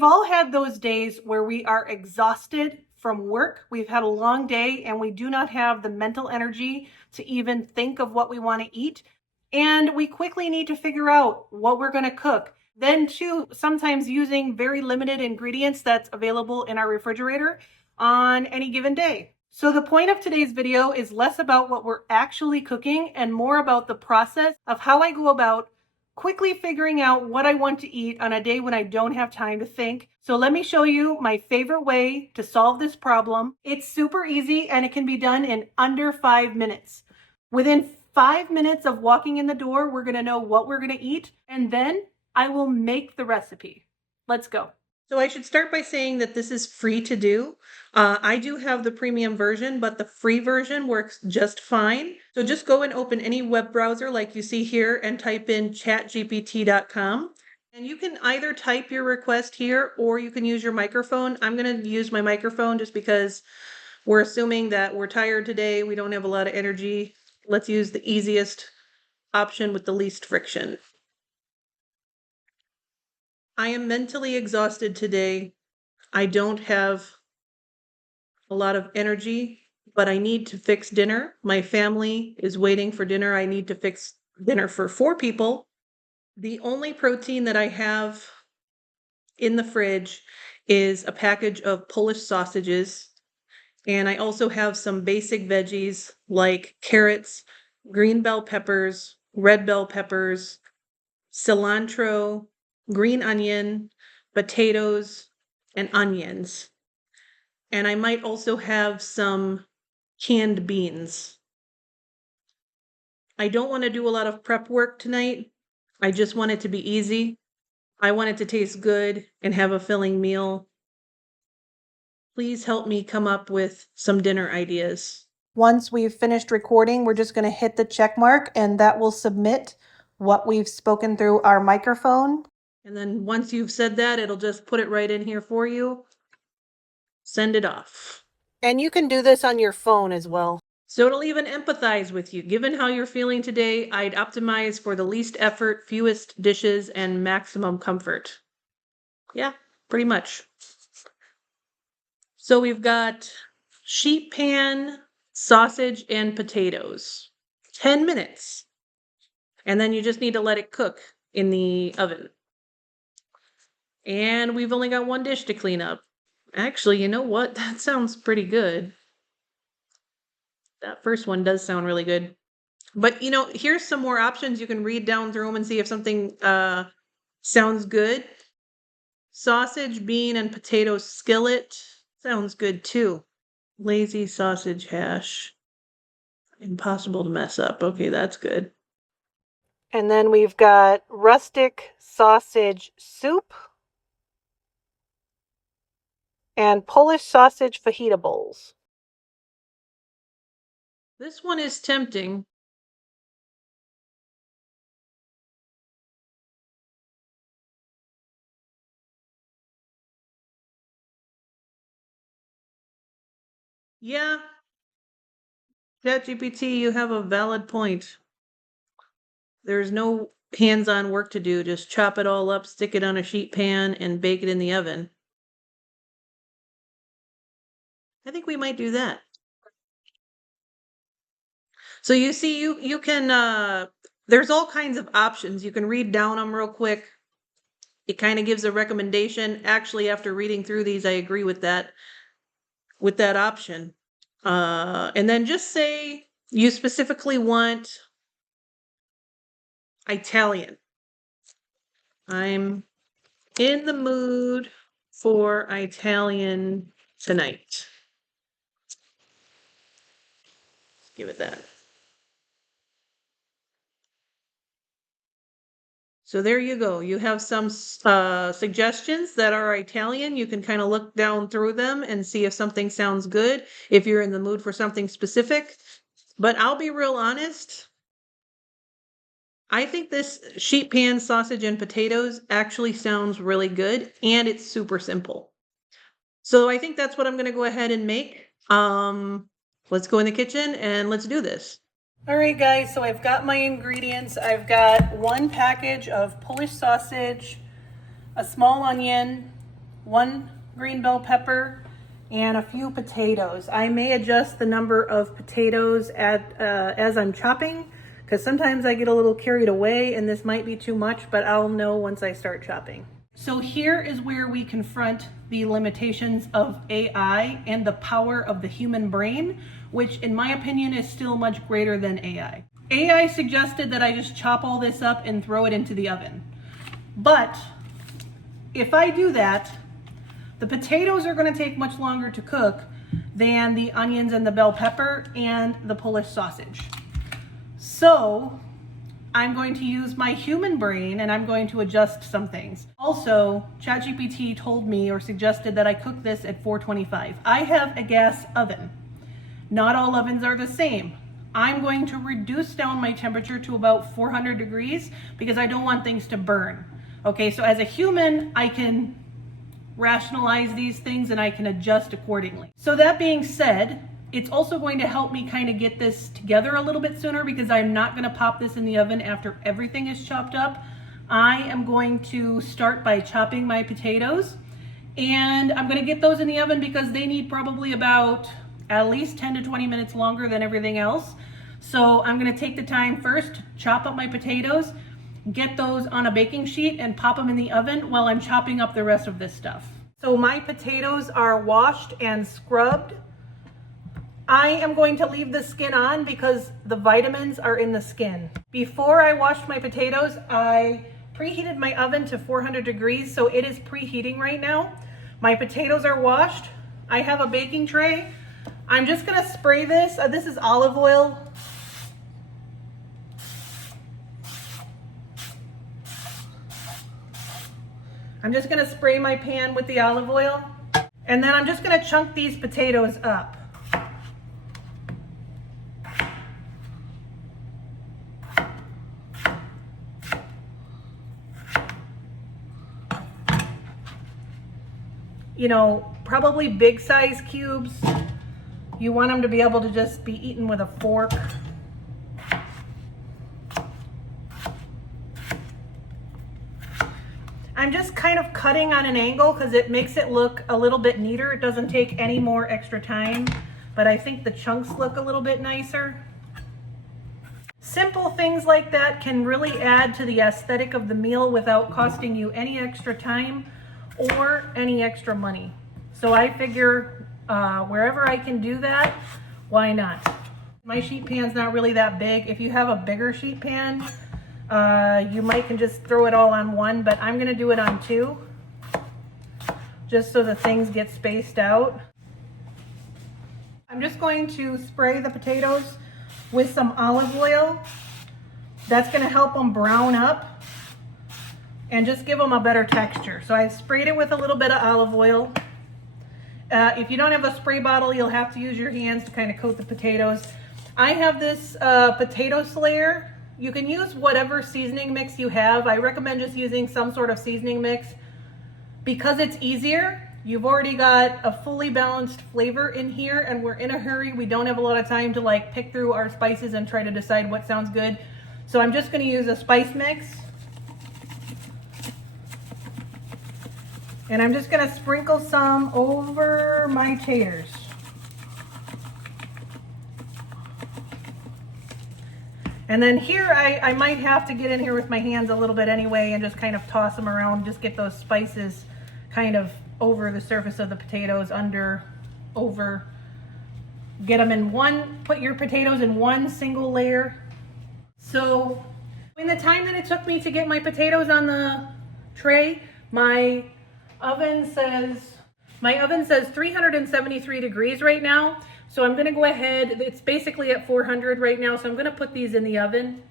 we've all had those days where we are exhausted from work. We've had a long day and we do not have the mental energy to even think of what we want to eat. And we quickly need to figure out what we're going to cook. Then, too, sometimes using very limited ingredients that's available in our refrigerator on any given day. So the point of today's video is less about what we're actually cooking and more about the process of how I go about quickly figuring out what I want to eat on a day when I don't have time to think. So let me show you my favorite way to solve this problem. It's super easy and it can be done in under 5 minutes. Within 5 minutes of walking in the door, we're going to know what we're going to eat, and then I will make the recipe. Let's go. So I should start by saying that this is free to do. I do have the premium version, but the free version works just fine. So just go and open any web browser like you see here and type in chatgpt.com. And you can either type your request here or you can use your microphone. I'm going to use my microphone just because we're assuming that we're tired today. We don't have a lot of energy. Let's use the easiest option with the least friction. I am mentally exhausted today. I don't have a lot of energy, but I need to fix dinner. My family is waiting for dinner. I need to fix dinner for 4 people. The only protein that I have in the fridge is a package of Polish sausages. And I also have some basic veggies like carrots, green bell peppers, red bell peppers, cilantro, green onion, potatoes, and onions. And I might also have some canned beans. I don't want to do a lot of prep work tonight. I just want it to be easy. I want it to taste good and have a filling meal. Please help me come up with some dinner ideas. Once we've finished recording, we're just going to hit the check mark and that will submit what we've spoken through our microphone. And then once you've said that, it'll just put it right in here for you. Send it off. And you can do this on your phone as well. So it'll even empathize with you. Given how you're feeling today, I'd optimize for the least effort, fewest dishes, and maximum comfort. Yeah, pretty much. So we've got sheet pan, sausage, and potatoes. 10 minutes. And then you just need to let it cook in the oven. And we've only got 1 dish to clean up. Actually, you know what? That sounds pretty good. That first one does sound really good. But, you know, here's some more options. You can read down through them and see if something sounds good. Sausage, bean, and potato skillet. Sounds good too. Lazy sausage hash. Impossible to mess up. Okay, that's good. And then we've got rustic sausage soup and Polish sausage fajita bowls. This one is tempting. Yeah. ChatGPT, you have a valid point. There's no hands-on work to do. Just chop it all up, stick it on a sheet pan, and bake it in the oven. I think we might do that. So you see, you can, there's all kinds of options. You can read down them real quick. It kind of gives a recommendation. Actually, after reading through these, I agree with that option. And then just say you specifically want Italian. I'm in the mood for Italian tonight. Give it that. So there you go. You have some suggestions that are Italian. You can kind of look down through them and see if something sounds good, if you're in the mood for something specific. But I'll be real honest. I think this sheet pan sausage and potatoes actually sounds really good, and it's super simple. So I think that's what I'm going to go ahead and make. Let's go in the kitchen and let's do this. All right, guys, so I've got my ingredients. I've got 1 package of Polish sausage, a small onion, one green bell pepper, and a few potatoes. I may adjust the number of potatoes as I'm chopping, because sometimes I get a little carried away and this might be too much, but I'll know once I start chopping. So here is where we confront the limitations of AI and the power of the human brain, which in my opinion is still much greater than AI. AI suggested that I just chop all this up and throw it into the oven. But if I do that, the potatoes are going to take much longer to cook than the onions and the bell pepper and the Polish sausage. So I'm going to use my human brain and I'm going to adjust some things. Also, ChatGPT told me or suggested that I cook this at 425. I have a gas oven. Not all ovens are the same. I'm going to reduce down my temperature to about 400 degrees because I don't want things to burn. Okay, so as a human, I can rationalize these things and I can adjust accordingly. So that being said, it's also going to help me kind of get this together a little bit sooner because I'm not going to pop this in the oven after everything is chopped up. I am going to start by chopping my potatoes, and I'm going to get those in the oven because they need probably about at least 10 to 20 minutes longer than everything else. So I'm going to take the time first, chop up my potatoes, get those on a baking sheet and pop them in the oven while I'm chopping up the rest of this stuff. So my potatoes are washed and scrubbed. I am going to leave the skin on because the vitamins are in the skin. Before I washed my potatoes, I preheated my oven to 400 degrees, so it is preheating right now. My potatoes are washed. I have a baking tray. I'm just gonna spray this. This is olive oil. I'm just gonna spray my pan with the olive oil, and then I'm just gonna chunk these potatoes up. You know, probably big size cubes. You want them to be able to just be eaten with a fork. I'm just kind of cutting on an angle because it makes it look a little bit neater. It doesn't take any more extra time, but I think the chunks look a little bit nicer. Simple things like that can really add to the aesthetic of the meal without costing you any extra time or any extra money. So I figure wherever I can do that, why not? My sheet pan's not really that big. If you have a bigger sheet pan, you might can just throw it all on one, but I'm gonna do it on two, just so the things get spaced out. I'm just going to spray the potatoes with some olive oil. That's gonna help them brown up and just give them a better texture. So I've sprayed it with a little bit of olive oil. If you don't have a spray bottle, you'll have to use your hands to kind of coat the potatoes. I have this potato slayer. You can use whatever seasoning mix you have. I recommend just using some sort of seasoning mix because it's easier. You've already got a fully balanced flavor in here, and we're in a hurry. We don't have a lot of time to like pick through our spices and try to decide what sounds good. So I'm just gonna use a spice mix. And I'm just gonna sprinkle some over my taters. And then here, I might have to get in here with my hands a little bit anyway and just kind of toss them around, just get those spices kind of over the surface of the potatoes, over. Get them in one, put your potatoes in one single layer. So in the time that it took me to get my potatoes on the tray, my oven says 373 degrees right now. So I'm gonna go ahead, it's basically at 400 right now, so I'm gonna put these in the oven.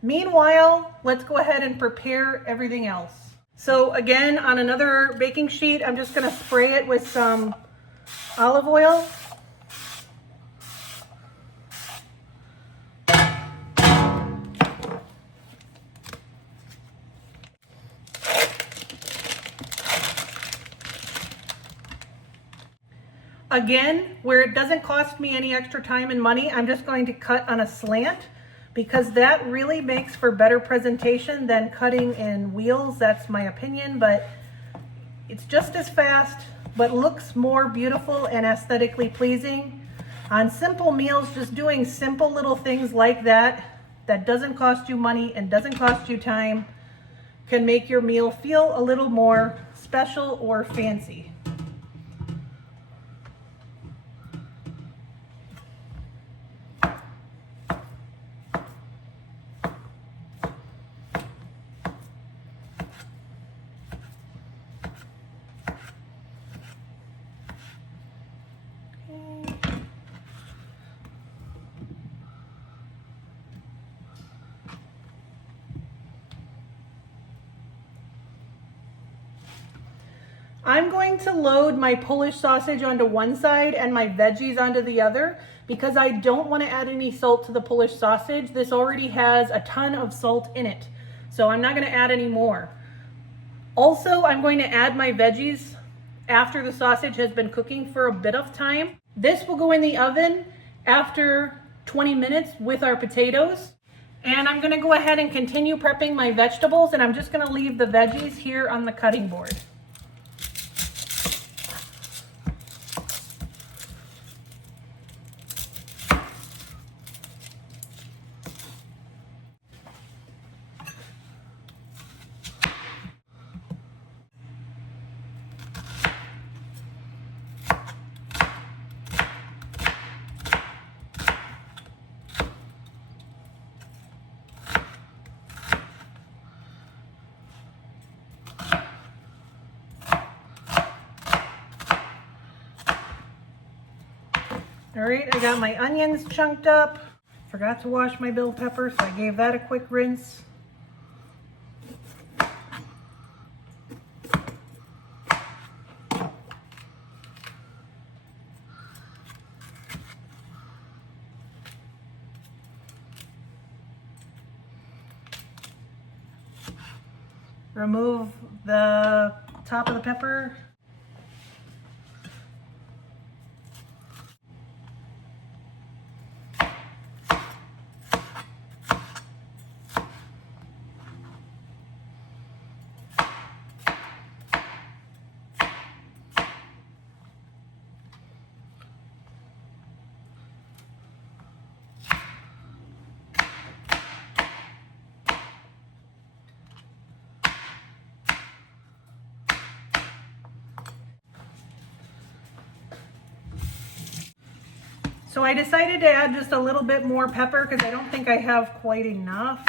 Meanwhile, let's go ahead and prepare everything else. So again, on another baking sheet, I'm just gonna spray it with some olive oil. Again, where it doesn't cost me any extra time and money, I'm just going to cut on a slant because that really makes for better presentation than cutting in wheels. That's my opinion, but it's just as fast, but looks more beautiful and aesthetically pleasing. On simple meals, just doing simple little things like that doesn't cost you money and doesn't cost you time, can make your meal feel a little more special or fancy. I'm going to load my Polish sausage onto one side and my veggies onto the other because I don't want to add any salt to the Polish sausage. This already has a ton of salt in it, so I'm not going to add any more. Also, I'm going to add my veggies after the sausage has been cooking for a bit of time. This will go in the oven after 20 minutes with our potatoes. And I'm going to go ahead and continue prepping my vegetables, and I'm just going to leave the veggies here on the cutting board. All right, I got my onions chunked up. Forgot to wash my bell pepper, so I gave that a quick rinse. Remove the top of the pepper. So I decided to add just a little bit more pepper because I don't think I have quite enough.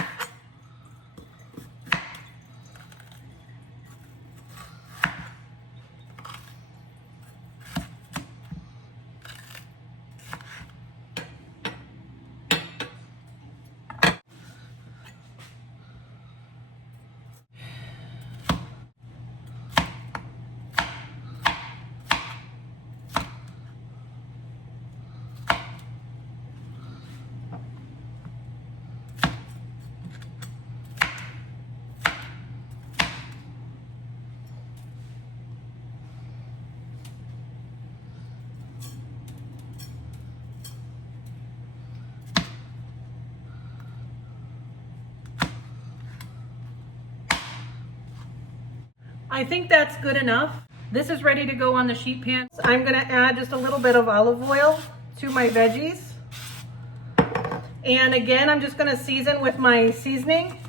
I think that's good enough. This is ready to go on the sheet pan. I'm gonna add just a little bit of olive oil to my veggies. And again, I'm just gonna season with my seasoning.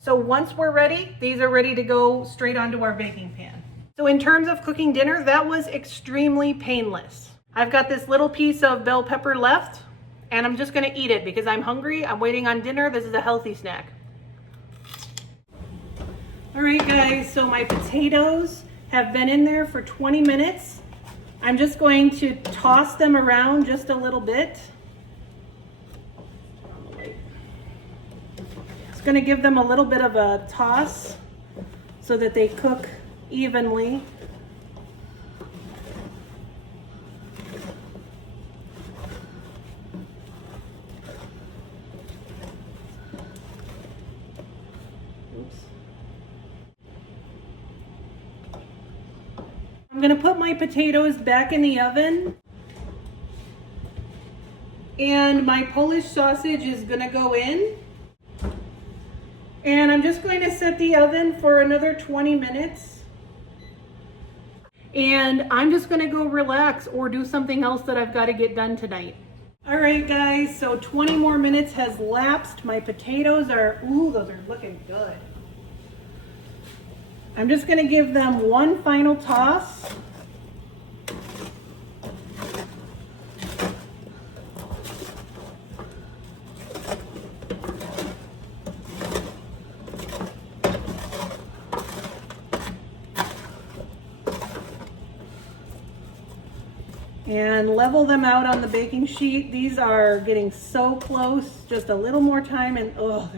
So once we're ready, these are ready to go straight onto our baking pan. So in terms of cooking dinner, that was extremely painless. I've got this little piece of bell pepper left, and I'm just gonna eat it because I'm hungry. I'm waiting on dinner. This is a healthy snack. All right, guys, so my potatoes have been in there for 20 minutes. I'm just going to toss them around just a little bit. It's gonna give them a little bit of a toss so that they cook evenly. gonna put my potatoes back in the oven, and my Polish sausage is gonna go in. And I'm just going to set the oven for another 20 minutes. And I'm just gonna go relax or do something else that I've got to get done tonight. All right, guys, so 20 more minutes has lapsed. My potatoes are, ooh, those are looking good. I'm just gonna give them one final toss. And level them out on the baking sheet. These are getting so close, just a little more time, and oh,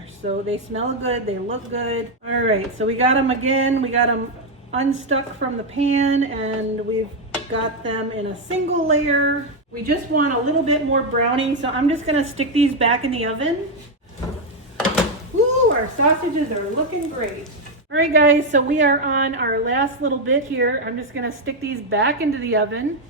they smell good, they look good. All right, so we got them again. We got them unstuck from the pan, and we've got them in a single layer. We just want a little bit more browning, so I'm just gonna stick these back in the oven. Ooh, our sausages are looking great. All right, guys, so we are on our last little bit here. I'm just gonna stick these back into the oven.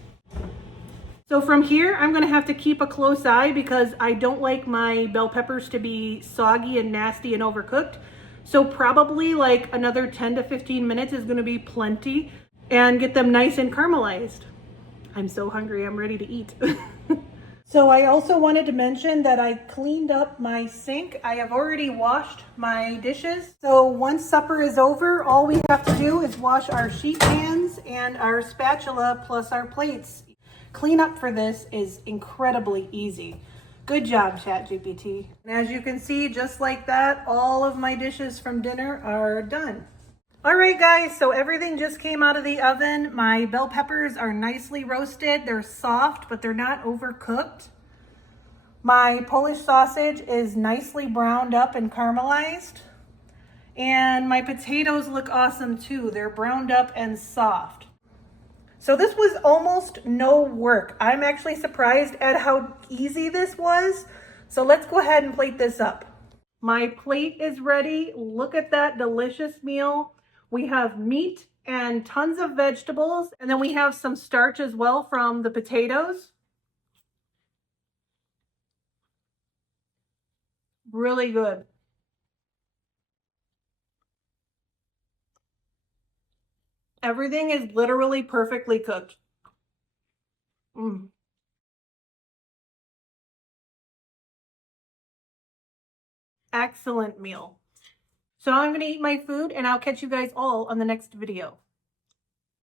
So from here, I'm gonna have to keep a close eye because I don't like my bell peppers to be soggy and nasty and overcooked. So probably like another 10 to 15 minutes is gonna be plenty, and get them nice and caramelized. I'm so hungry, I'm ready to eat. So I also wanted to mention that I cleaned up my sink. I have already washed my dishes. So once supper is over, all we have to do is wash our sheet pans and our spatula plus our plates. Cleanup for this is incredibly easy. Good job, ChatGPT. And as you can see, just like that, all of my dishes from dinner are done. All right, guys, so everything just came out of the oven. My bell peppers are nicely roasted. They're soft, but they're not overcooked. My Polish sausage is nicely browned up and caramelized. And my potatoes look awesome too. They're browned up and soft. So this was almost no work. I'm actually surprised at how easy this was. So let's go ahead and plate this up. My plate is ready. Look at that delicious meal. We have meat and tons of vegetables, and then we have some starch as well from the potatoes. Really good. Everything is literally perfectly cooked. Excellent meal. So I'm going to eat my food, and I'll catch you guys all on the next video.